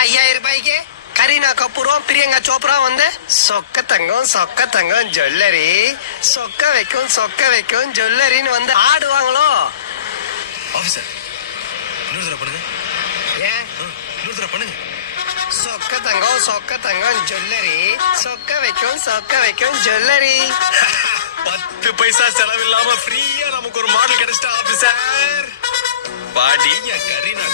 5000 ரூபாய்க்கு கரீனா கபூரும் பிரியங்கா சோப்ரா வந்து சொக்க தங்கம் ஜுவல்லரி சொக்க வைக்கும் ஜுவல்லரின்னு வந்து ஆடுவாங்களோ. ஆபீசர் இன்னொரு தடவை பண்ணுங்க. ஏன் இன்னொரு தடவை பண்ணுங்க. சொக்க தங்கம் ஜுவல்லரி சொக்க வைக்கும் ஜுவல்லரி. 10 பைசா செலவில்லாம ஃப்ரீயா நமக்கு ஒரு மாடல் கிடைச்சிட்டா ஆபீசர். பாடி என் கரீனா